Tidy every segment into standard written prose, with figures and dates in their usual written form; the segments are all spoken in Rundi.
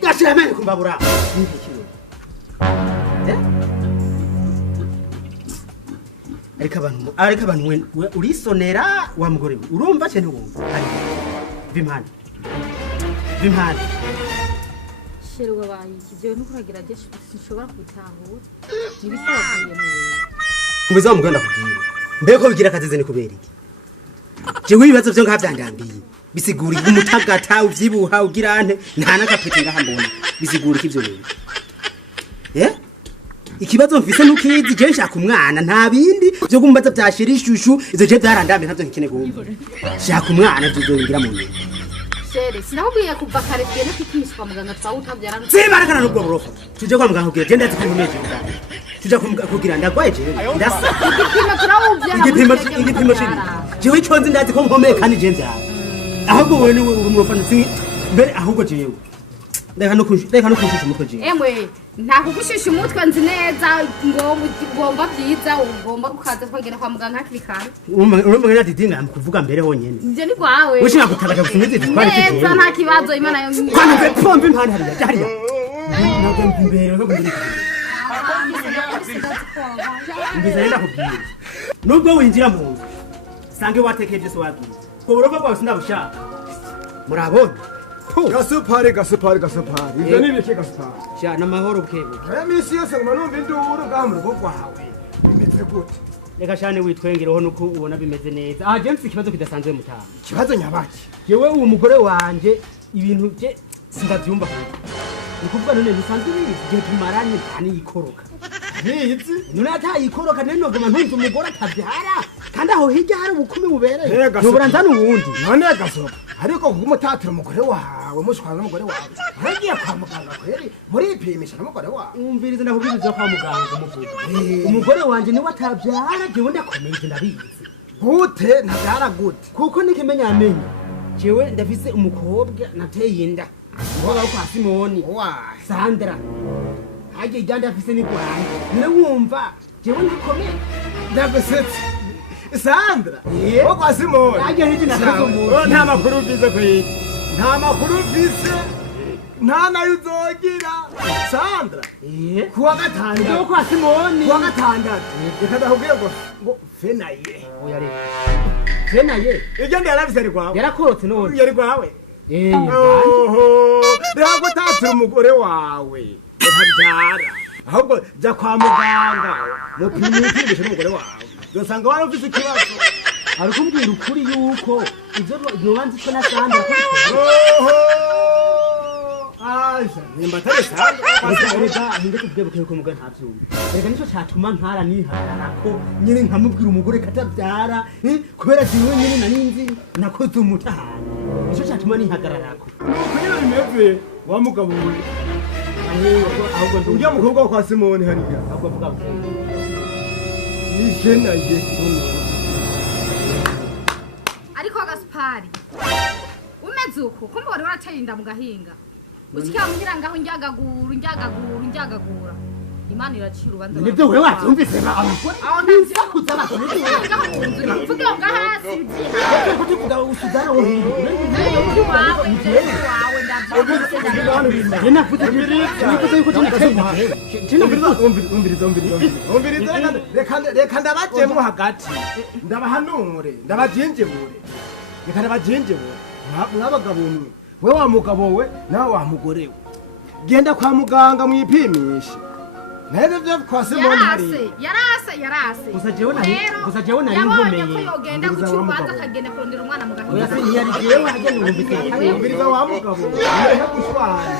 Gashira mene kumbabura. Ariko abantu urisonera wa mugore we. Urumva cyane wumva. Bimana. Sheri wabaye ikivyo nukuragira je sinshobora kubitahura. Nibisabiye muwe. Kubiza muganda kubwira. Mbeko bigira kazize ni kubera iki? Je wibazo byo ngavyandambiye. Bisigura umutagata uvyibuha ugirante nta nakapete ngahambona. Bisigura ikivyo rero. Ikibazo mfise nukizi je nshaka umwana nta bindi byo kumbaza byashira ishushu izo je byarandambe ntavyo nkene gumva. Shaka umwana byo mu nyuma. Sheri sinabwiye kuva kare bwene kikishwa muganga twawutavyara. Sibarakana nubwo burofa. Tuje kwa muganga kugira je ndazi kumumeze. Tuje kugira ndagwaye je. Ndasa. Igipimo shiri. Jewe iconzi ndazi ko mpomeka ni je nzara. Ahubwo wewe ni umurofa nsi mbere ahubwo jewe. Reka no kunshisha umutwe je. Emwe nta kugushisha umutwe nzi neza ngomba byiza ugomba kukaza kwagera kwa muganga hakiri kare. Urumva ngena didinga kuvuga mbere honyene. Nje ni kwawe. Ushaka gutagaga gusumize twari kije. Neza nta kibazo Imana yo. Kwani mbe pombe impani hariya. Ntabwo mbere ko mbere. Mbiza nenda kubwira. Nubwo winjira mu nzu. Sange watekeje so wagiye. Ko burofa bwawe sindabushaka. Murabona? Gasupari. Ivyo ni biki gasupari? Sha namahoro bwebo. Misi yose ngoma numva induru gahamura ko kwawe. Bimeze gute? Reka shane witwengereho nuko ubona bimeze neza. Ah je mfite ikibazo kidasanzwe mutaha. Kibazo nyabaki. Yewe uwo mugore wanje ibintu bye sindavyumva. Nikuvuga none bisanzwe biri gihe tumaranye ntani yikoroka. Ntizi? None atayikoroka nene nogoma ntunze umugore atavyara. Kandi aho hirya hari ubukumi bubereye. Nubura nzana uwundi. None gasoka. Ariko kumutatira umugore wawe mushwana n'umugore wawe. Hagiye kwa muganga kweri muri ipimisha n'umugore wawe. Umvirize ndakubwiriza kwa muganga umuvuga. Umugore wanje ni watavyara jewe ndakomeye ndabizi. Gute ntavyara gute? Kuko nikimenya amenye. Jewe ndafise umukobwa nateye inda. Ngoba uko Simoni. Sandra. Haje iganda afise ni kwani. None wumva jewe ndakomeye. Ndabesetse. Sandra. Wo kwa Simoni. Haje hiji nakazo. Nta makuru ufise kwe. Nta makuru ufise. Nta nayo uzogira. Sandra. Kuwa gatandatu. Wo kwa Simoni. Kuwa gatandatu. Reka ndakubwiye ngo fenaye. Oya reka. Fenaye. Igenda yaravise ari kwawe. Yarakorotse none. Yari kwawe. Oho. Reka gutatira umugore wawe. Utabyara. Ahubwo jya kwa muganga. Mupimishe n'umugore wawe. Dosanga warufise ikibazo. Ariko mbwira ukuri yuko ivyo nobanze ko nasanga ko. Oho. Aisha, nimba tare sanga. Reka hinde kubwebukeye ko muganga ntavyumva. Reka nico cyatuma ntara niharara ko nyine nkamubwira umugore katabyara, kubera jiwe nyine naninzi nakoze umutahana. Nico cyatuma nihagararako. Nuko nyine bimeze wa mugabo we. Ahubwo Ujya mukobwa kwa Simoni hariya. ahubwo vuga vuga. Fenaye. Ariko Gaspari umeze uko ko mbore warateye inda mu gahinga ukika mugira ngaho njyagagura Imana iracira ubanza Nibyo wewe watumvise ba abakora aho nza kuzaba vuga ngo hasi ko tuvuga usudara wo hino Reka ndabajemwo hagati ndabahanure ndabajinjebure reka ndabajinjebure mwabagabo umwe we wa mugabo we nawe wa mugore we genda kwa muganga mwipimishe nene byo kwa Simon hari yarase Gusa jewe nari yabonye nkomeye. ko yogenda guca urubanza akagenda kurondera umwana mu Oya gahinga se ntiyari jewe hagenda ngumvise. ubiriza wa mugabo nene kushwana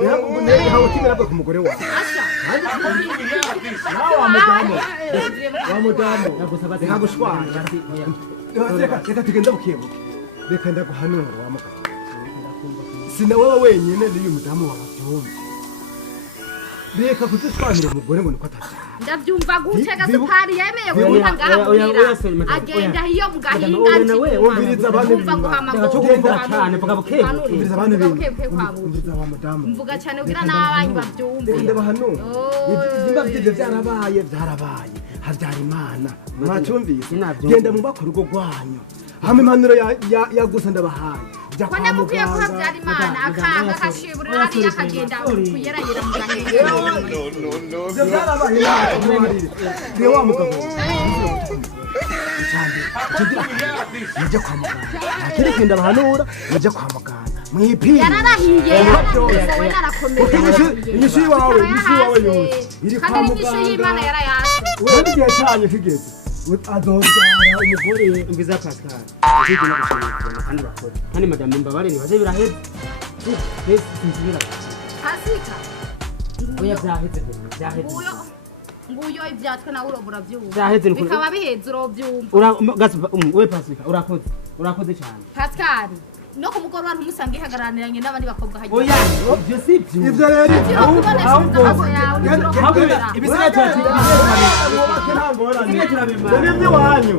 nene kubunere hawo kimera ku mugore wawe nawe wa mudamu reka gushwana reka tugenda bukebuke reka ndaguhanura wa mugabo sina wowe wenyine n'uyu mudamu wawe byumve reka kuzishwanira umugore ngo niko atavyara ndavyumva gute gasupari yemeye kuba ngaha muhira agenda iyo mu gahinga umviriza abantu umviriza abantu umviriza wa mudamu mvuga cyane kugira n'abanyu bavyumve genda bahanura nimba byije byarabaye havyara imana mwacyumvise genda mu bakora urugo rwanyu hamwe impanuro ya gusa ndabahaye kone mukwiye kuhavyara imana akanga akashibura hariya akagenda kuyerayera mu gahinga ivyo byarabaye niwe wa mugabo mujye kwa muganga akiri kwenda bahanura mujye kwa muganga mwipime yararahiye we narakomeye inyishu iwawe yose iri kwa kandi inyishu y'imana yarayase wewe igihe cyanyu kigeze azobyara umugore Umviza Pascal. Ndije no gushimira kandi bakora. Kandi madame mbabare ni baje biraheze. Bese sinzira. Pasika Oya byaheze byaheze. nguyo ivyatwe nawe urobura vyumva Byaheze bikaba biheze urovyumva we Pasika urakoze cyane. Pascal no ku mugoroba ntumusange ihagaraniranye n'abandi bakobwa hagiye Oya ibyo sibyo. ivyo rero Ibisigaye turabimara. nibyo wanyu